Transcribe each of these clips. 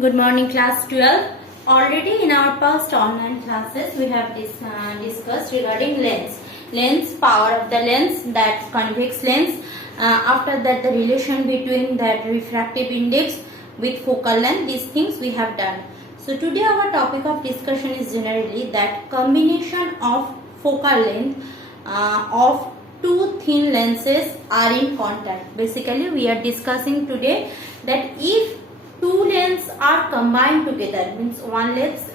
Good morning, class 12. Already in our past online classes, we have discussed regarding lens, power of the lens, that convex lens. After that, the relation between that refractive index with focal length. These things we have done. So today our topic of discussion is generally that combination of focal length of two thin lenses are in contact. Basically, we are discussing today that if two lenses are combined together, means one lens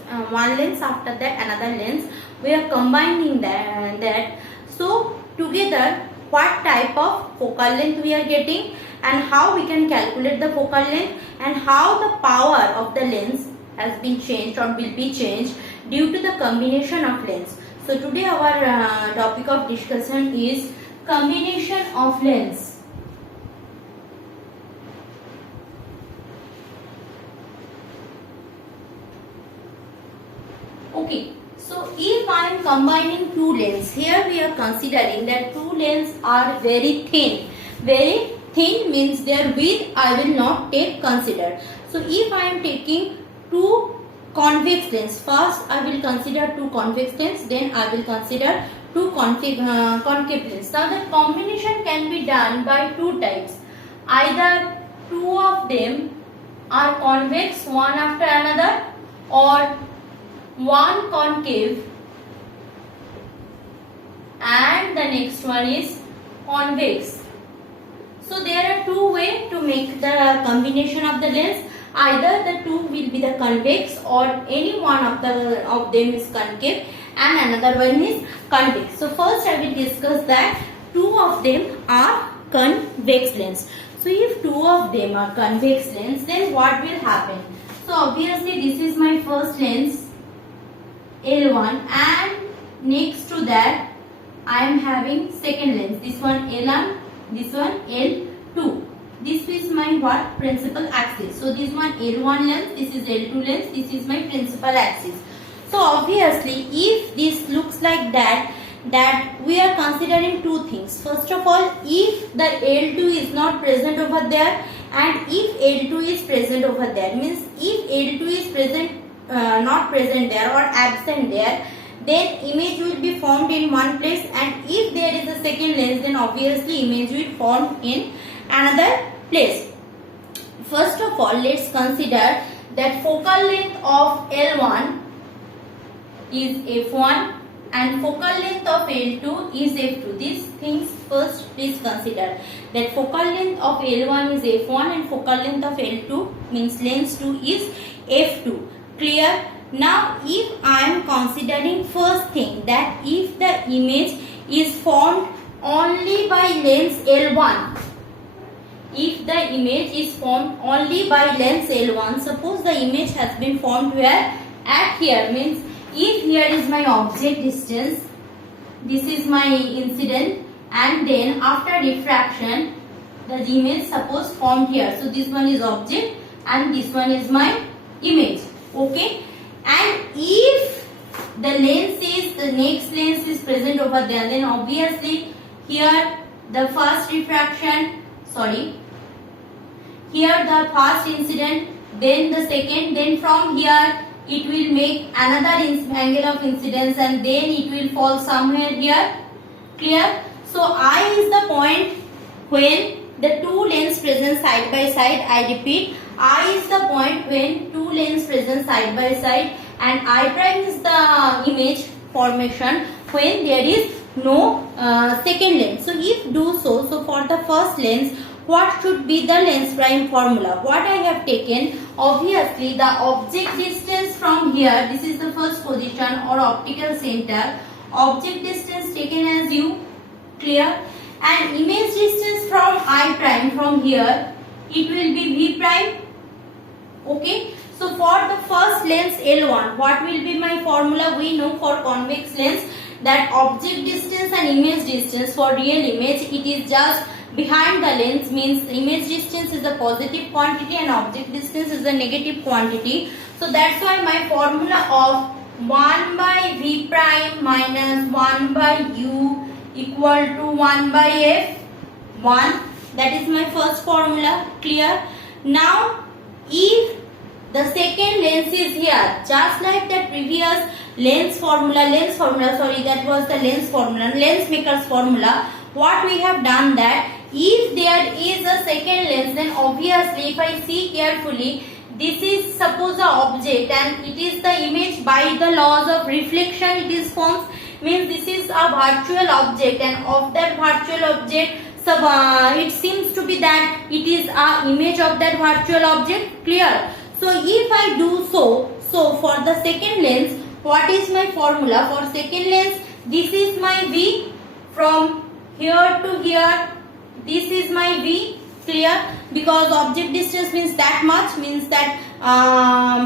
after that another lens, we are combining that. So together, what type of focal length we are getting, and how we can calculate the focal length, and how the power of the lens has been changed or will be changed due to the combination of lens. So today our topic of discussion is combination of lens. Okay, so if I am combining two lenses, here we are considering that two lenses are very thin. Very thin means their width I will not take consider. So if I am taking two convex lenses, first I will consider two convex lenses, then I will consider two concave lenses. Now the combination can be done by two types. Either two of them are convex one after another, or one concave and the next one is convex. So there are two ways to make the combination of the lens. Either the two will be the convex, or any one of them is concave and another one is convex. So first I will discuss that two of them are convex lens. So if two of them are convex lens, then what will happen? So obviously this is my first lens L1, and next to that I am having second lens, this one L1, this one L2. This is my what? Principal axis. So this one L1 lens, this is L2 lens, this is my principal axis. So obviously if this looks like that we are considering two things. First of all, if the L2 is not present over there, and if L2 is present over there, means if L2 is present not present there or absent there, then image will be formed in one place, and if there is a second lens, then obviously image will form in another place. First of all, let's consider that focal length of L1 is f1 and focal length of L2 is f2. These things first please consider, that focal length of L1 is f1 and focal length of L2 means lens 2 is f2. Clear? Now if I am considering first thing, that if the image is formed only by lens L1, if the image is formed only by lens L1, suppose the image has been formed where? At here, means if here is my object distance, this is my incident, and then after diffraction the image suppose formed here. So this one is object and this one is my image. Okay, and if the lens is, the next lens is present over there, then obviously here the first refraction, here the first incident, then the second, then from here it will make another angle of incidence, and then it will fall somewhere here. Clear? So I is the point when the two lenses present side by side. I repeat, I is the point when two lenses present side by side, and I prime is the image formation when there is no second lens. So if do so, so for the first lens, what should be the lens prime formula? What I have taken, obviously the object distance from here, this is the first position or optical center, object distance taken as u. Clear? And image distance from I prime, from here, it will be v prime. Okay, so for the first lens L1, what will be my formula? We know for convex lens that object distance and image distance, for real image it is just behind the lens, means image distance is a positive quantity and object distance is a negative quantity. So that's why my formula of 1 by v prime minus 1 by u equal to 1 by f1, that is my first formula. Clear? Now if the second lens is here. Just like the previous lens formula, sorry, that was the lens formula, lens maker's formula. What we have done that if there is a second lens, then obviously if I see carefully, this is suppose a object and it is the image by the laws of reflection it is forms, means this is a virtual object, and of that virtual object it seems to be that it is a image of that virtual object. Clear? So if I do so for the second lens, what is my formula for second lens? This is my V from here to here. This is my V. Clear? Because object distance means that much, means that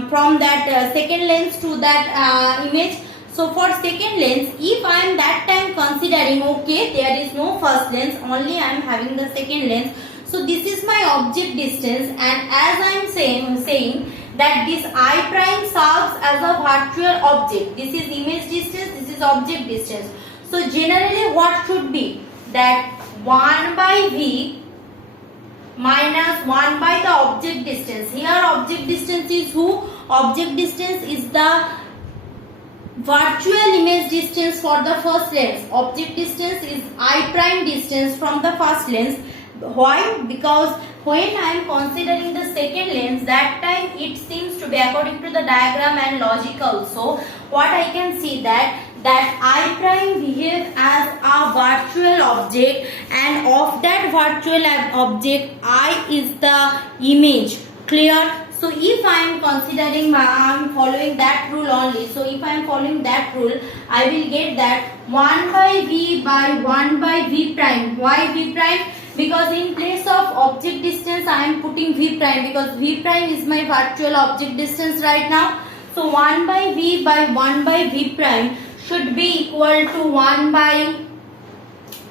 from that second lens to that image. So for second lens, if I am that time considering, okay, there is no first lens, only I am having the second lens. So this is my object distance, and as I am saying that this I prime serves as a virtual object. This is image distance, this is object distance. So generally what should be? That 1 by V minus 1 by the object distance. Here object distance is who? Object distance is the virtual image distance for the first lens. Object distance is I prime distance from the first lens. Why? Because when I am considering the second lens, that time it seems to be, according to the diagram and logic also, what I can see that I prime behave as a virtual object, and of that virtual object I is the image. Clear? So if I am considering, I am following that rule only. So if I am following that rule, I will get that 1 by V by 1 by V prime. Why V prime? Because in place of object distance I am putting V prime, because V prime is my virtual object distance right now. So 1 by V by 1 by V prime should be equal to 1 by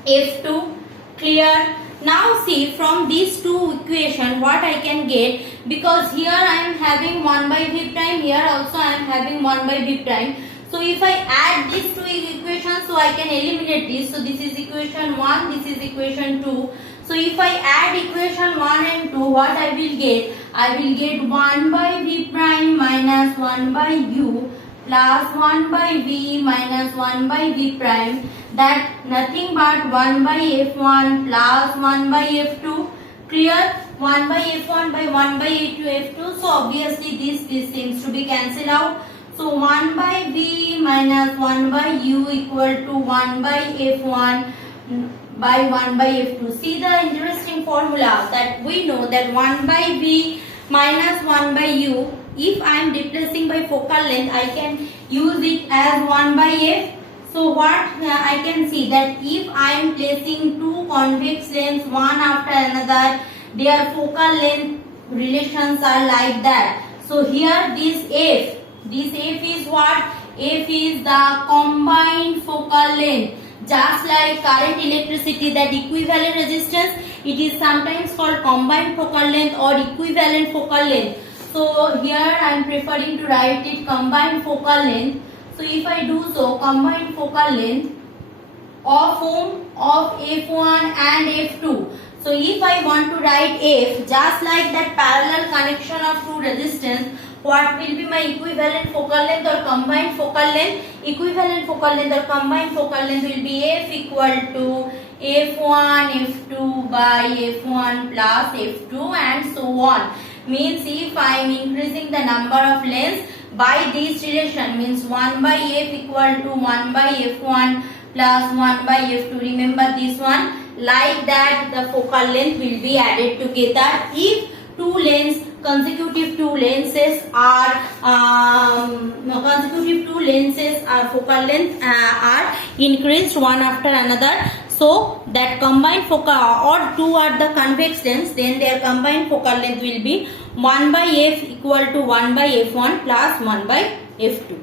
F2. Clear? Now see, from these two equations what I can get, because here I am having 1 by V prime, here also I am having 1 by V prime. So if I add these two equations, so I can eliminate this. So this is equation 1, this is equation 2. So if I add equation 1 and 2, what I will get? I will get 1 by V prime minus 1 by U plus 1 by V minus 1 by V prime, that nothing but 1 by F1 plus 1 by F2. Clear? 1 by F1 by 1 by F2. So obviously this seems to be cancelled out. So 1 by V minus 1 by U equal to 1 by F1 by 1 by F2. See the interesting formula that we know that 1 by V minus 1 by U, if I am replacing by focal length, I can use it as 1 by F. So what I can see that if I am placing two convex lengths one after another, their focal length relations are like that. So here this F is what? F is the combined focal length. Just like current electricity, that equivalent resistance, it is sometimes called combined focal length or equivalent focal length. So here I am preferring to write it combined focal length. So if I do so, combined focal length of whom? Of F1 and F2. So if I want to write F, just like that parallel connection of two resistance, what will be my equivalent focal length or combined focal length? Equivalent focal length or combined focal length will be F equal to F1 F2 by F1 plus F2 and so on. Means if I am increasing the number of lengths by this relation, means 1 by F equal to 1 by F1 plus 1 by F2. Remember this one. Like that the focal length will be added together if consecutive two lenses are focal length are increased one after another. So that combined focal, or two are the convex lengths, then their combined focal length will be 1 by F equal to 1 by F1 plus 1 by F2.